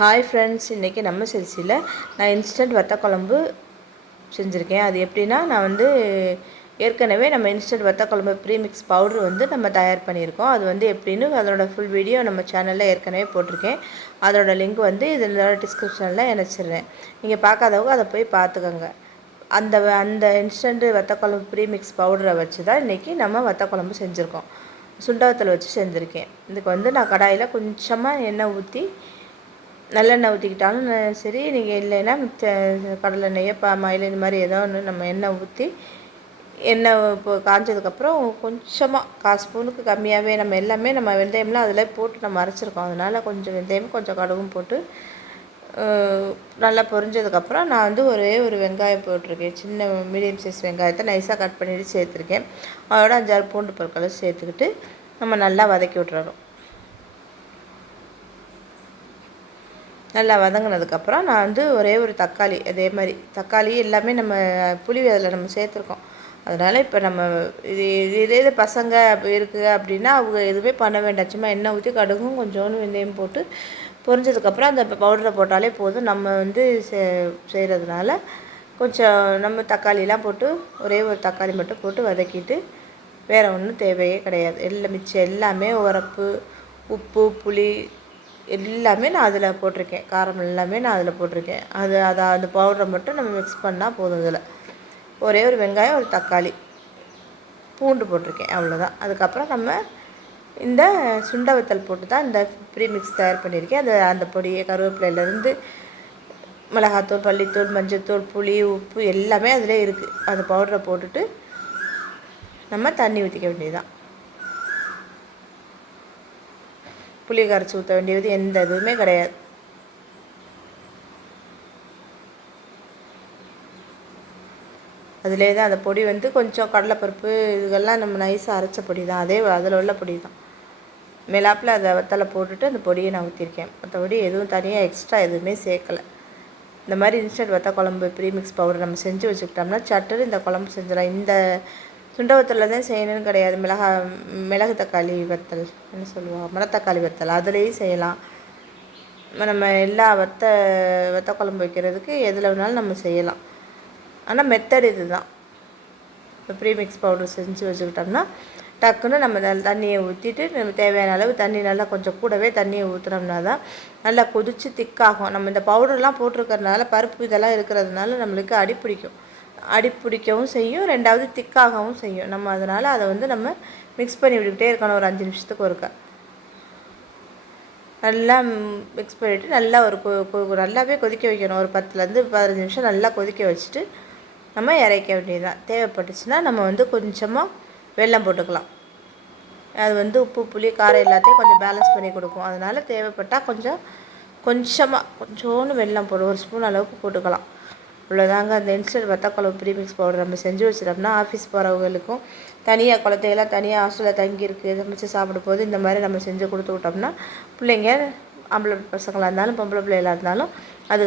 Hi friends, இன்றைக்கி நம்ம செல்சியில் நான் இன்ஸ்டன்ட் வத்த குழம்பு செஞ்சுருக்கேன். அது எப்படின்னா, நான் ஏற்கனவே நம்ம இன்ஸ்டன்ட் வத்த குழம்பு ப்ரீமிக்ஸ் பவுட்ரு நம்ம தயார் பண்ணியிருக்கோம். அது எப்படின்னு அதோட ஃபுல் வீடியோ நம்ம சேனலில் ஏற்கனவே போட்டிருக்கேன். அதோட லிங்க் இதோட டிஸ்கிரிப்ஷனில் இணைச்சிடுறேன். நீங்கள் பார்க்காதவங்க அதை போய் பார்த்துக்கோங்க. அந்த அந்த இன்ஸ்டன்ட் வத்த குழம்பு ப்ரீமிக்ஸ் பவுடரை வச்சு தான் இன்றைக்கி நம்ம வத்த குழம்பு செஞ்சுருக்கோம். சுண்டவத்தில் வச்சு செஞ்சுருக்கேன். இதுக்கு நான் கடாயில் கொஞ்சமாக எண்ணெய் ஊற்றி, நல்லெண்ணெய் ஊற்றிக்கிட்டாலும் சரி, நீங்கள் இல்லைன்னா கடலெண்ணெயோ பாமாயில் இந்த மாதிரி ஏதோ ஒன்று நம்ம எண்ணெய் ஊற்றி, எண்ணெய் இப்போ காஞ்சதுக்கப்புறம் கொஞ்சமாக 1/4 ஸ்பூனுக்கு கம்மியாகவே நம்ம வெந்தயம்லாம் அதில் போட்டு நம்ம அரைச்சிருக்கோம். அதனால் கொஞ்சம் வெந்தயமும் கொஞ்சம் கடுகும் போட்டு நல்லா பொரிஞ்சதுக்கப்புறம் நான் ஒரே ஒரு வெங்காயம் போட்டிருக்கேன். சின்ன மீடியம் சைஸ் வெங்காயத்தை நைஸாக கட் பண்ணிவிட்டு சேர்த்துருக்கேன். அதோட 5-6 பூண்டு பற்களை சேர்த்துக்கிட்டு நம்ம நல்லா வதக்கி விட்டுறணும். நல்லா வதங்கினதுக்கப்புறம் நான் ஒரே ஒரு தக்காளி, அதே மாதிரி தக்காளி எல்லாமே நம்ம புளி அதில் நம்ம சேர்த்துருக்கோம். அதனால் இப்போ நம்ம இதே பசங்க இருக்குது அப்படின்னா அவங்க எதுவுமே பண்ண வேண்டாம். சும்மா எண்ணெய் ஊற்றி கடுகும் கொஞ்சோண்டு வெந்தயம் போட்டு பொரிஞ்சதுக்கப்புறம் அந்த பவுடரை போட்டாலே போதும். நம்ம செய்கிறதுனால கொஞ்சம் நம்ம தக்காளிலாம் போட்டு ஒரே ஒரு தக்காளி மட்டும் போட்டு வதக்கிட்டு வேறு ஒன்றும் தேவையே கிடையாது. மிச்சம் எல்லாமே உரப்பு, உப்பு, புளி எல்லாமே நான் அதில் போட்டிருக்கேன். காரம் எல்லாமே நான் அதில் போட்டிருக்கேன். அந்த பவுடரை மட்டும் நம்ம மிக்ஸ் பண்ணால் போதும். இதில் ஒரே ஒரு வெங்காயம், ஒரு தக்காளி, பூண்டு போட்டிருக்கேன், அவ்வளோதான். அதுக்கப்புறம் நம்ம இந்த சுண்ட வத்தல் போட்டு தான் இந்த ப்ரீமிக்ஸ் தயார் பண்ணியிருக்கேன். அந்த பொடியை கருவேப்பிலையிலேருந்து மிளகாத்தூள், பள்ளித்தூள், மஞ்சள்தூள், புளி, உப்பு எல்லாமே அதில் இருக்குது. அந்த பவுடரை போட்டுட்டு நம்ம தண்ணி ஊற்றிக்க வேண்டியதுதான். புளி கரைச்சி ஊற்ற வேண்டியது எந்த இதுவுமே கிடையாது. அதிலே தான் அந்த பொடி கொஞ்சம் கடலைப்பருப்பு இதெல்லாம் நம்ம நைஸாக அரைச்ச பொடி தான். அதில் உள்ள பொடி தான். மேலாப்பில் அதை வத்தலை போட்டுட்டு அந்த பொடியை நான் ஊற்றிருக்கேன். மற்றபடி எதுவும் தனியாக எக்ஸ்ட்ரா எதுவுமே சேர்க்கலை. இந்த மாதிரி இன்ஸ்டன்ட் வத்த குழம்பு ப்ரீமிக்ஸ் பவுடர் நம்ம செஞ்சு வச்சுக்கிட்டோம்னா சட்டுன்னு இந்த குழம்பு செஞ்சிடலாம். இந்த சுண்ட வத்தலில் தான் செய்யணும்னு கிடையாது. மிளகு தக்காளி வத்தல் என்ன சொல்லுவோம், மணத்தக்காளி வத்தல், அதுலேயும் செய்யலாம். நம்ம எல்லா வத்த குழம்பு வைக்கிறதுக்கு எதில் வேணாலும் நம்ம செய்யலாம். ஆனால் மெத்தட் இது தான். இப்போ ப்ரீமிக்ஸ் பவுடர் செஞ்சு வச்சுக்கிட்டோம்னா டக்குன்னு நம்ம தண்ணியை ஊற்றிட்டு நம்ம தேவையான அளவு தண்ணி நல்லா கொஞ்சம் கூடவே தண்ணியை ஊற்றுனோம்னா தான் நல்லா கொதித்து திக்காகும். நம்ம இந்த பவுடர்லாம் போட்டிருக்கறனால பருப்பு இதெல்லாம் இருக்கிறதுனால நம்மளுக்கு அடிப்பிடிக்கவும் செய்யும், ரெண்டாவது திக்காகவும் செய்யும். நம்ம அதனால் அதை நம்ம மிக்ஸ் பண்ணி விட்டுக்கிட்டே இருக்கணும். ஒரு 5 நிமிஷத்துக்கு ஒருக்கா நல்லா மிக்ஸ் பண்ணிவிட்டு நல்லா நல்லாவே கொதிக்க வைக்கணும். ஒரு 10லேருந்து 15 நிமிஷம் நல்லா கொதிக்க வச்சுட்டு நம்ம இறக்க வேண்டியது தான். தேவைப்பட்டுச்சுன்னா நம்ம கொஞ்சமாக வெல்லம் போட்டுக்கலாம். அது உப்பு, புளி, காரம் எல்லாத்தையும் கொஞ்சம் பேலன்ஸ் பண்ணி கொடுக்கும். அதனால் தேவைப்பட்டால் கொஞ்சோன்னு வெல்லம் போடும், 1 ஸ்பூன் அளவுக்கு போட்டுக்கலாம். இவ்வளோதாங்க. அந்த இன்ஸ்டன்ட் வத்த குழம்பு ப்ரீமிக்ஸ் பவுடர் நம்ம செஞ்சு வச்சிட்டோம்னா ஆஃபீஸ் போகிறவங்களுக்கும், தனியாக குழந்தைகளாம் தனியாக ஹாஸ்டலில் தங்கியிருக்கு சமைச்சு சாப்பிடும்போது இந்த மாதிரி நம்ம செஞ்சு கொடுத்து விட்டோம்னா பிள்ளைங்க ஆம்பளை பசங்களாக இருந்தாலும் பொம்பளை பிள்ளைகளாக இருந்தாலும் அது